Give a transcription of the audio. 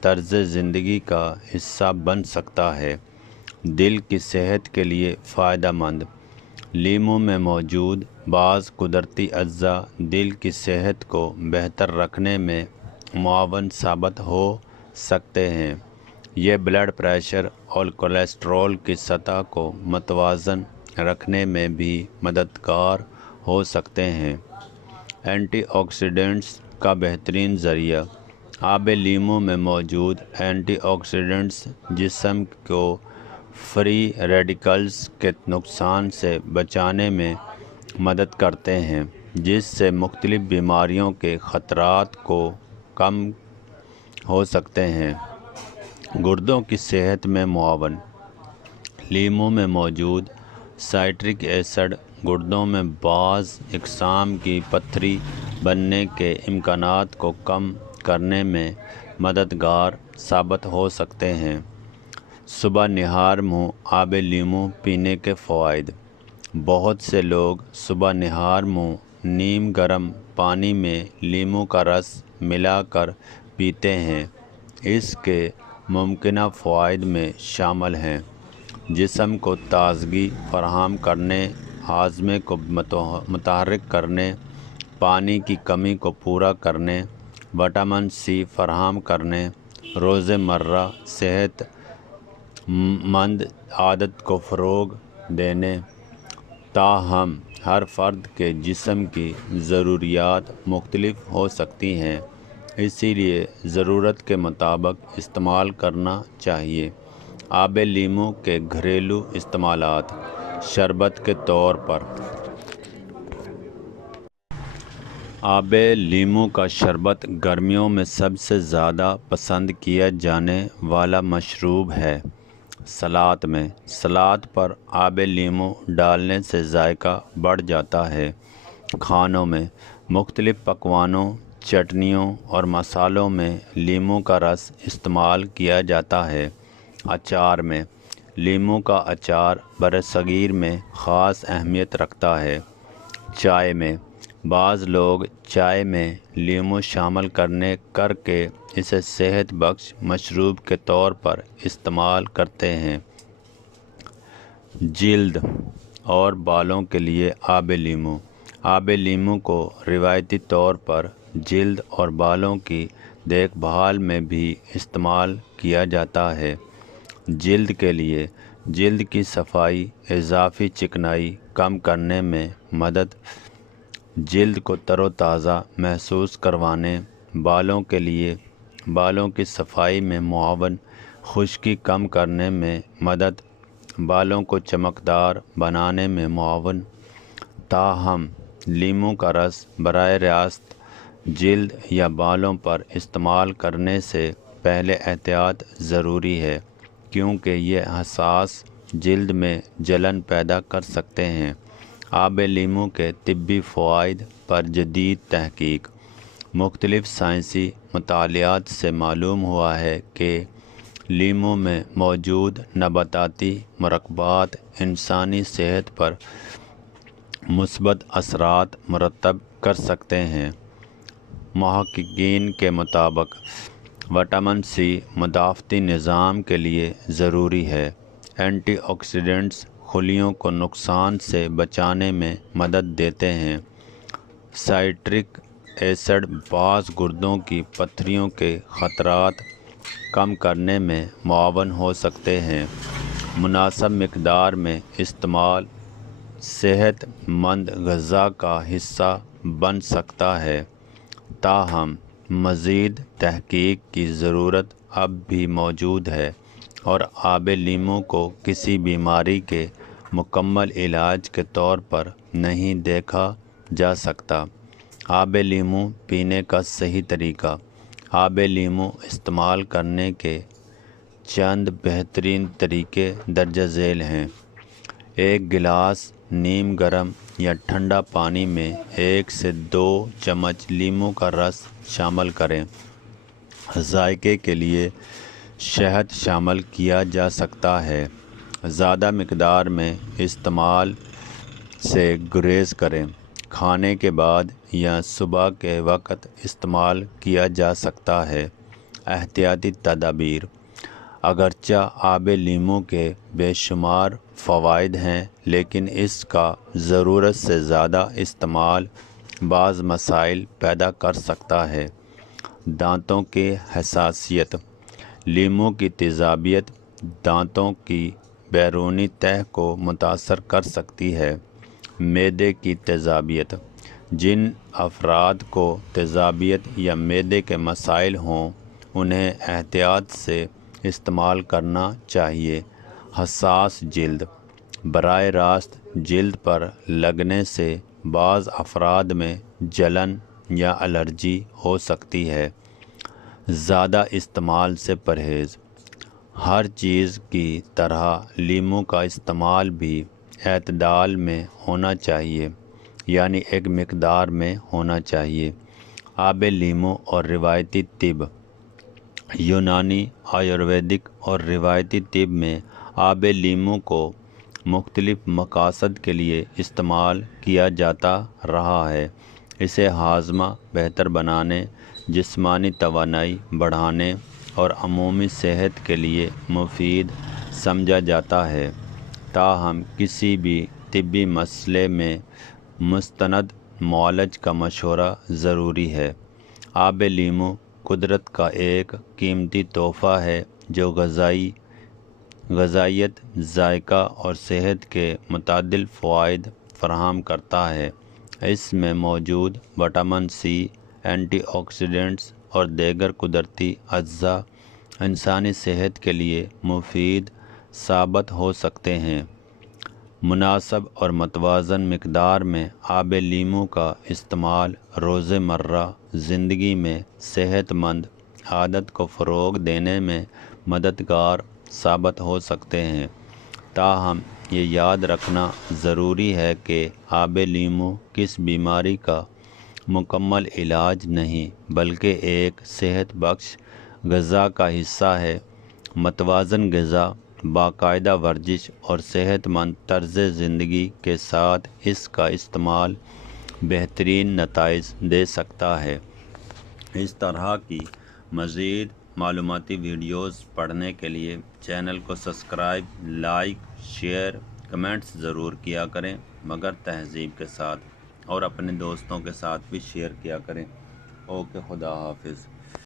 طرز زندگی کا حصہ بن سکتا ہے۔ دل کی صحت کے لیے فائدہ مند۔ لیموں میں موجود بعض قدرتی اجزاء دل کی صحت کو بہتر رکھنے میں معاون ثابت ہو سکتے ہیں۔ یہ بلڈ پریشر اور کولیسٹرول کی سطح کو متوازن رکھنے میں بھی مددگار ہو سکتے ہیں۔ اینٹی آکسیڈنٹس کا بہترین ذریعہ۔ آب لیموں میں موجود اینٹی آکسیڈنٹس جسم کو فری ریڈیکلز کے نقصان سے بچانے میں مدد کرتے ہیں، جس سے مختلف بیماریوں کے خطرات کو کم ہو سکتے ہیں۔ گردوں کی صحت میں معاون۔ لیموں میں موجود سائٹرک ایسڈ گردوں میں بعض اقسام کی پتھری بننے کے امکانات کو کم کرنے میں مددگار ثابت ہو سکتے ہیں۔ صبح نہار منہ آب لیموں پینے کے فوائد۔ بہت سے لوگ صبح نہار منہ نیم گرم پانی میں لیموں کا رس ملا کر پیتے ہیں۔ اس کے ممکنہ فوائد میں شامل ہیں: جسم کو تازگی فراہم کرنے، ہاضمے کو متحرک کرنے، پانی کی کمی کو پورا کرنے، وٹامن سی فراہم کرنے، روزمرہ صحت مند عادت کو فروغ دینے۔ تاہم ہر فرد کے جسم کی ضروریات مختلف ہو سکتی ہیں، اسی لیے ضرورت کے مطابق استعمال کرنا چاہیے۔ آب لیموں کے گھریلو استعمالات۔ شربت کے طور پر آب لیموں کا شربت گرمیوں میں سب سے زیادہ پسند کیا جانے والا مشروب ہے۔ سلاد میں سلاد پر آب لیموں ڈالنے سے ذائقہ بڑھ جاتا ہے۔ کھانوں میں مختلف پکوانوں، چٹنیوں اور مسالوں میں لیموں کا رس استعمال کیا جاتا ہے۔ اچار میں لیموں کا اچار برصغیر میں خاص اہمیت رکھتا ہے۔ چائے میں بعض لوگ چائے میں لیموں شامل کر کے اسے صحت بخش مشروب کے طور پر استعمال کرتے ہیں۔ جلد اور بالوں کے لیے آب لیموں۔ آب لیموں کو روایتی طور پر جلد اور بالوں کی دیکھ بھال میں بھی استعمال کیا جاتا ہے۔ جلد کے لیے جلد کی صفائی، اضافی چکنائی کم کرنے میں مدد، جلد کو تر و تازہ محسوس کروانے۔ بالوں کے لیے بالوں کی صفائی میں معاون، خشکی کم کرنے میں مدد، بالوں کو چمکدار بنانے میں معاون۔ تاہم لیموں کا رس براہ راست جلد یا بالوں پر استعمال کرنے سے پہلے احتیاط ضروری ہے، کیونکہ یہ حساس جلد میں جلن پیدا کر سکتے ہیں۔ آب لیموں کے طبی فوائد پر جدید تحقیق۔ مختلف سائنسی مطالعات سے معلوم ہوا ہے کہ لیموں میں موجود نباتاتی مرکبات انسانی صحت پر مثبت اثرات مرتب کر سکتے ہیں۔ محققین کے مطابق وٹامن سی مدافعتی نظام کے لیے ضروری ہے۔ اینٹی آکسیڈنٹس خلیوں کو نقصان سے بچانے میں مدد دیتے ہیں۔ سائٹرک ایسڈ بعض گردوں کی پتھریوں کے خطرات کم کرنے میں معاون ہو سکتے ہیں۔ مناسب مقدار میں استعمال صحت مند غذا کا حصہ بن سکتا ہے، تاہم مزید تحقیق کی ضرورت اب بھی موجود ہے اور آب لیموں کو کسی بیماری کے مکمل علاج کے طور پر نہیں دیکھا جا سکتا۔ آب لیموں پینے کا صحیح طریقہ۔ آب لیموں استعمال کرنے کے چند بہترین طریقے درج ذیل ہیں۔ ایک گلاس نیم گرم یا ٹھنڈا پانی میں 1 سے 2 چمچ لیموں کا رس شامل کریں۔ ذائقے کے لیے شہد شامل کیا جا سکتا ہے۔ زیادہ مقدار میں استعمال سے گریز کریں۔ کھانے کے بعد یا صبح کے وقت استعمال کیا جا سکتا ہے۔ احتیاطی تدابیر۔ اگرچہ آب لیمو کے بے شمار فوائد ہیں، لیکن اس کا ضرورت سے زیادہ استعمال بعض مسائل پیدا کر سکتا ہے۔ دانتوں کی حساسیت۔ لیمو کی تیزابیت دانتوں کی بیرونی تہہ کو متاثر کر سکتی ہے۔ معدے کی تیزابیت۔ جن افراد کو تیزابیت یا معدے کے مسائل ہوں، انہیں احتیاط سے استعمال کرنا چاہیے۔ حساس جلد۔ براہ راست جلد پر لگنے سے بعض افراد میں جلن یا الرجی ہو سکتی ہے۔ زیادہ استعمال سے پرہیز۔ ہر چیز کی طرح لیمو کا استعمال بھی اعتدال میں ہونا چاہیے، یعنی ایک مقدار میں ہونا چاہیے۔ آب لیمو اور روایتی طب۔ یونانی، آیورویدک اور روایتی طب میں آب لیمو کو مختلف مقاصد کے لیے استعمال کیا جاتا رہا ہے۔ اسے ہاضمہ بہتر بنانے، جسمانی توانائی بڑھانے اور عمومی صحت کے لیے مفید سمجھا جاتا ہے۔ تاہم کسی بھی طبی مسئلے میں مستند معالج کا مشورہ ضروری ہے۔ آب لیمو قدرت کا ایک قیمتی تحفہ ہے جو غذائیت، ذائقہ اور صحت کے متعدد فوائد فراہم کرتا ہے۔ اس میں موجود وٹامن سی، اینٹی آکسیڈنٹس اور دیگر قدرتی اجزاء انسانی صحت کے لیے مفید ثابت ہو سکتے ہیں۔ مناسب اور متوازن مقدار میں آب لیمو کا استعمال روزمرہ زندگی میں صحت مند عادت کو فروغ دینے میں مددگار ثابت ہو سکتے ہیں۔ تاہم یہ یاد رکھنا ضروری ہے کہ آب لیمو کسی بیماری کا مکمل علاج نہیں، بلکہ ایک صحت بخش غذا کا حصہ ہے۔ متوازن غذا، باقاعدہ ورزش اور صحت مند طرز زندگی کے ساتھ اس کا استعمال بہترین نتائج دے سکتا ہے۔ اس طرح کی مزید معلوماتی ویڈیوز پڑھنے کے لیے چینل کو سبسکرائب، لائک، شیئر، کمنٹس ضرور کیا کریں، مگر تہذیب کے ساتھ، اور اپنے دوستوں کے ساتھ بھی شیئر کیا کریں۔ اوکے، خدا حافظ۔